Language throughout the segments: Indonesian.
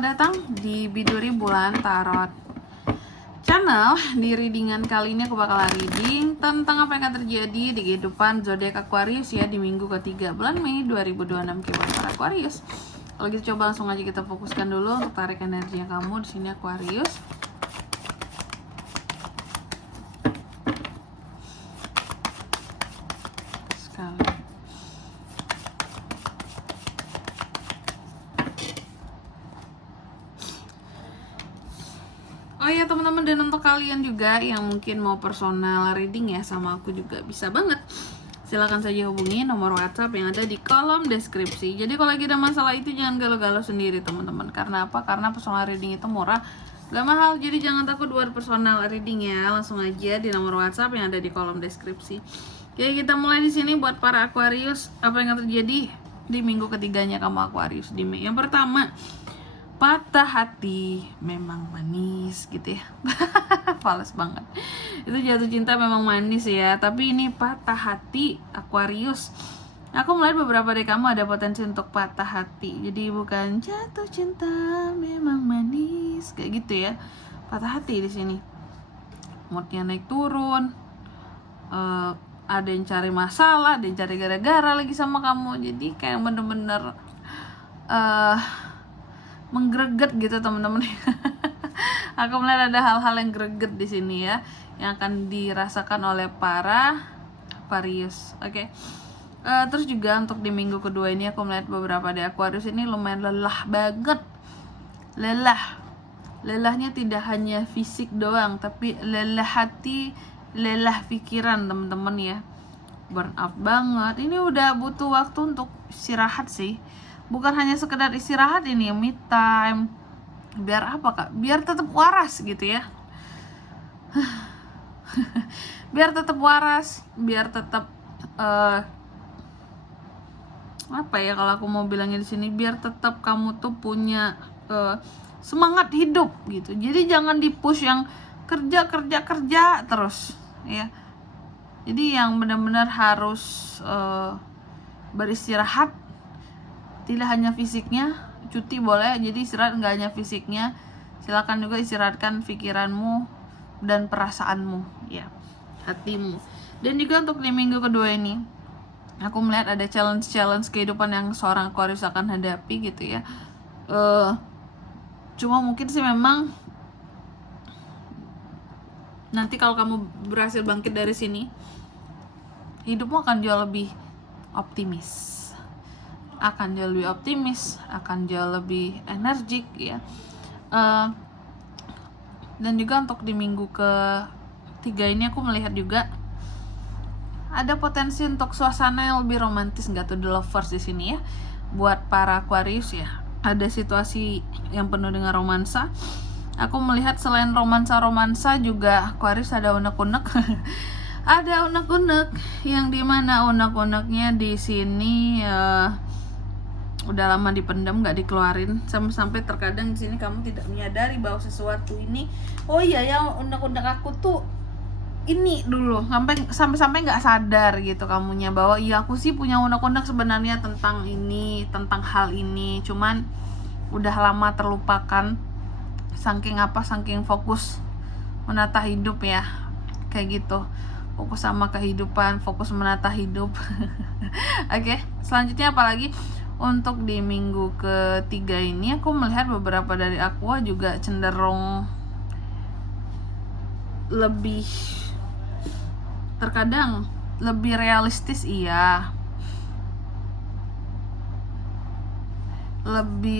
selamat datang di Biduri Bulan Tarot Channel. Di readingan kali ini aku bakal reading tentang apa yang akan terjadi di kehidupan zodiak Aquarius ya di minggu ketiga bulan Mei 2026 kehidupan para Aquarius. Kalau gitu coba langsung aja kita fokuskan dulu untuk tarik energinya kamu di sini Aquarius. Sekali. Oh ya teman-teman, dan untuk kalian juga yang mungkin mau personal reading ya sama aku juga bisa banget. Silahkan saja hubungi nomor WhatsApp yang ada di kolom deskripsi. Jadi kalau lagi ada masalah itu jangan galau-galau sendiri teman-teman. Karena apa? Karena personal reading itu murah, gak mahal. Jadi jangan takut buat personal reading ya. Langsung aja di nomor WhatsApp yang ada di kolom deskripsi. Oke, kita mulai di sini buat para Aquarius. Apa yang akan terjadi di minggu ketiganya kamu Aquarius di Mei? Yang pertama, patah hati memang manis gitu ya. Fals banget. Itu jatuh cinta memang manis ya, tapi ini patah hati Aquarius. Aku melihat beberapa dari kamu ada potensi untuk patah hati. Jadi bukan jatuh cinta memang manis kayak gitu ya. Patah hati di sini. Moodnya naik turun. Ada yang cari masalah, ada yang cari gara-gara lagi sama kamu. Jadi kayak bener-bener menggreget gitu teman-teman. Aku melihat ada hal-hal yang greget di sini ya, yang akan dirasakan oleh para Aquarius. Oke. Terus juga untuk di minggu kedua ini aku melihat beberapa di Aquarius ini lumayan lelah banget. Lelahnya tidak hanya fisik doang, tapi lelah hati, lelah pikiran teman-teman ya. Burn out banget. Ini udah butuh waktu untuk istirahat sih. Bukan hanya sekedar istirahat ini, me time. Biar apa kak? Biar tetap waras gitu ya. Biar tetap waras, biar tetap apa ya kalau aku mau bilangnya di sini, biar tetap kamu tuh punya semangat hidup gitu. Jadi jangan di-push yang kerja terus ya. Jadi yang benar-benar harus beristirahat. Tidak hanya fisiknya, cuti boleh, jadi istirahat nggak hanya fisiknya, silakan juga istirahatkan pikiranmu dan perasaanmu ya, hatimu. Dan juga untuk di minggu kedua ini aku melihat ada challenge kehidupan yang seorang Aquarius akan hadapi gitu ya. Cuma mungkin sih memang nanti kalau kamu berhasil bangkit dari sini, hidupmu akan jauh lebih optimis, akan jauh lebih energik ya. Dan juga untuk di minggu ketiga ini aku melihat juga ada potensi untuk suasana yang lebih romantis, nggak tuh, the lovers di sini ya. Buat para Aquarius ya, ada situasi yang penuh dengan romansa. Aku melihat selain romansa juga Aquarius ada unek-unek. Ada unek-unek yang dimana unek-uneknya di sini udah lama dipendam, nggak dikeluarin, sampai terkadang di sini kamu tidak menyadari bahwa sesuatu ini, oh iya ya, unek-unek aku tuh ini dulu, sampai nggak sadar gitu kamunya bahwa iya aku sih punya unek-unek sebenarnya tentang ini, tentang hal ini, cuman udah lama terlupakan, saking fokus menata hidup ya, kayak gitu, fokus sama kehidupan, fokus menata hidup. Oke, selanjutnya apalagi untuk di minggu ketiga ini aku melihat beberapa dari Aqua juga cenderung lebih, terkadang lebih realistis iya.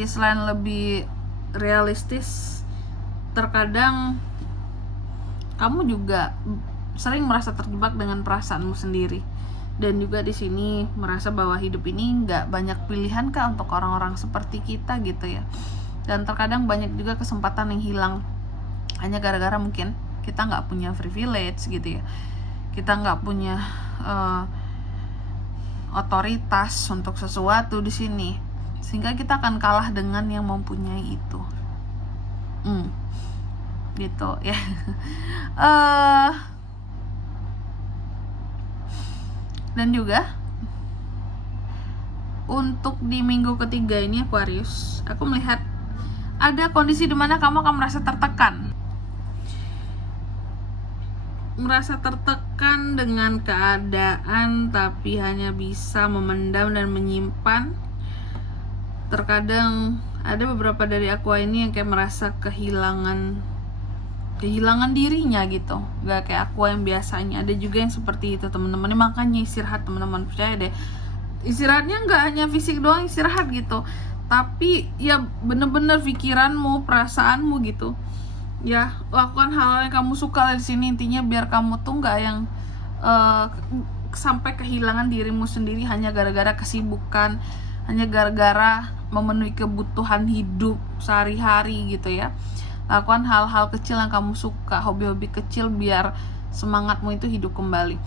Selain lebih realistis, terkadang kamu juga sering merasa terjebak dengan perasaanmu sendiri. Dan juga di sini merasa bahwa hidup ini nggak banyak pilihan kah untuk orang-orang seperti kita gitu ya. Dan terkadang banyak juga kesempatan yang hilang hanya gara-gara mungkin kita nggak punya privilege gitu ya. Kita nggak punya otoritas untuk sesuatu di sini, sehingga kita akan kalah dengan yang mempunyai itu. Gitu ya. Dan juga untuk di minggu ketiga ini Aquarius, aku melihat ada kondisi dimana kamu akan merasa tertekan. Merasa tertekan dengan keadaan, tapi hanya bisa memendam dan menyimpan. Terkadang ada beberapa dari aqua ini yang kayak merasa kehilangan dirinya gitu, gak kayak aqua yang biasanya. Ada juga yang seperti itu teman-teman, makanya istirahat teman-teman, percaya deh, istirahatnya nggak hanya fisik doang istirahat gitu, tapi ya bener-bener pikiranmu, perasaanmu gitu ya. Lakukan hal yang kamu suka di sini, intinya biar kamu tuh nggak yang sampai kehilangan dirimu sendiri hanya gara-gara kesibukan, hanya gara-gara memenuhi kebutuhan hidup sehari-hari gitu ya. Lakukan hal-hal kecil yang kamu suka, hobi-hobi kecil, biar semangatmu itu hidup kembali.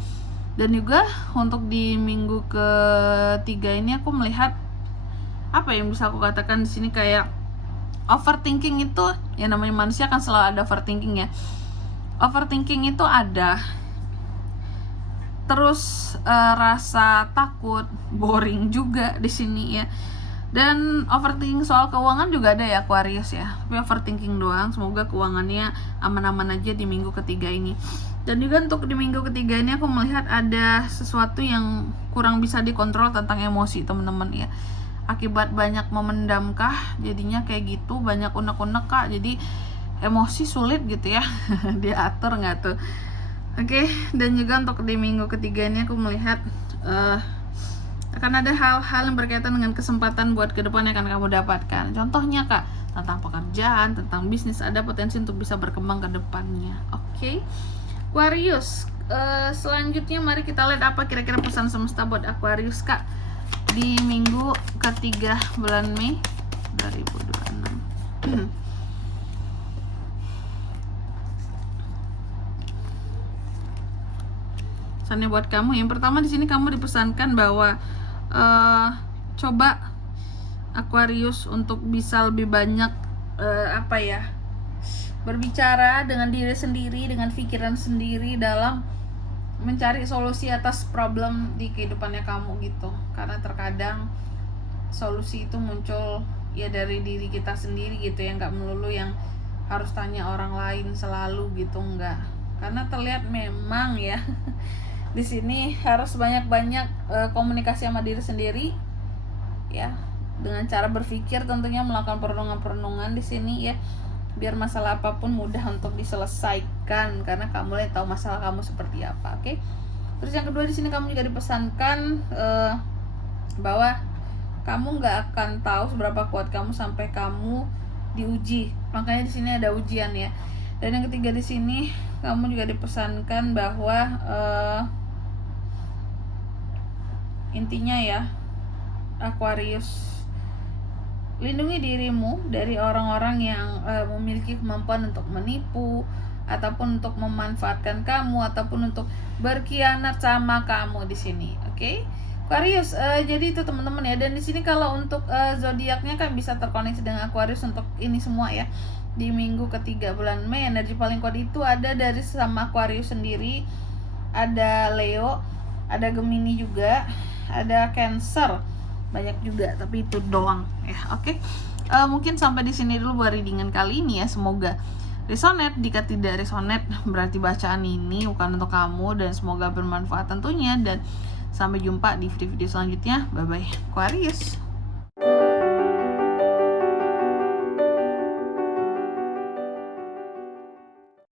Dan juga untuk di minggu ketiga ini aku melihat apa yang bisa aku katakan di sini, kayak overthinking itu ya, namanya manusia kan selalu ada overthinking ya. Overthinking itu ada. Terus rasa takut, boring juga di sini ya. Dan overthinking soal keuangan juga ada ya Aquarius ya, tapi overthinking doang. Semoga keuangannya aman-aman aja di minggu ketiga ini. Dan juga untuk di minggu ketiga ini aku melihat ada sesuatu yang kurang bisa dikontrol tentang emosi teman-teman ya. Akibat banyak memendam kah, jadinya kayak gitu, banyak unek-unek kah, jadi emosi sulit gitu ya diatur nggak tuh. Oke, dan juga untuk di minggu ketiga ini aku melihat akan ada hal-hal yang berkaitan dengan kesempatan buat ke depan yang akan kamu dapatkan. Contohnya kak, tentang pekerjaan, tentang bisnis, ada potensi untuk bisa berkembang ke depannya. Oke, Aquarius, selanjutnya mari kita lihat apa kira-kira pesan semesta buat Aquarius kak di minggu ketiga bulan Mei 2026. Pesannya buat kamu, yang pertama di sini kamu dipesankan bahwa coba Aquarius untuk bisa lebih banyak berbicara dengan diri sendiri, dengan pikiran sendiri dalam mencari solusi atas problem di kehidupannya kamu gitu. Karena terkadang solusi itu muncul ya dari diri kita sendiri gitu ya, nggak melulu yang harus tanya orang lain selalu gitu, enggak. Karena terlihat memang ya di sini harus banyak-banyak komunikasi sama diri sendiri ya, dengan cara berpikir tentunya, melakukan perenungan-perenungan di sini ya, biar masalah apapun mudah untuk diselesaikan karena kamu mulai tahu masalah kamu seperti apa. Oke. Terus yang kedua di sini kamu juga dipesankan bahwa kamu nggak akan tahu seberapa kuat kamu sampai kamu diuji. Makanya di sini ada ujian ya. Dan yang ketiga di sini kamu juga dipesankan bahwa intinya ya Aquarius, lindungi dirimu dari orang-orang yang memiliki kemampuan untuk menipu ataupun untuk memanfaatkan kamu ataupun untuk berkhianat sama kamu di sini. Oke, Aquarius, jadi itu teman-teman ya. Dan di sini kalau untuk zodiaknya kan bisa terkoneksi dengan Aquarius untuk ini semua ya. Di minggu ketiga bulan Mei, energi paling kuat itu ada dari sama Aquarius sendiri, ada Leo, ada Gemini juga, ada Cancer, banyak juga, tapi itu doang ya. Oke. Mungkin sampai di sini dulu buat readingan kali ini ya. Semoga resonate. Jika tidak resonate berarti bacaan ini bukan untuk kamu, dan semoga bermanfaat tentunya. Dan sampai jumpa di video-video selanjutnya. Bye bye Aquarius.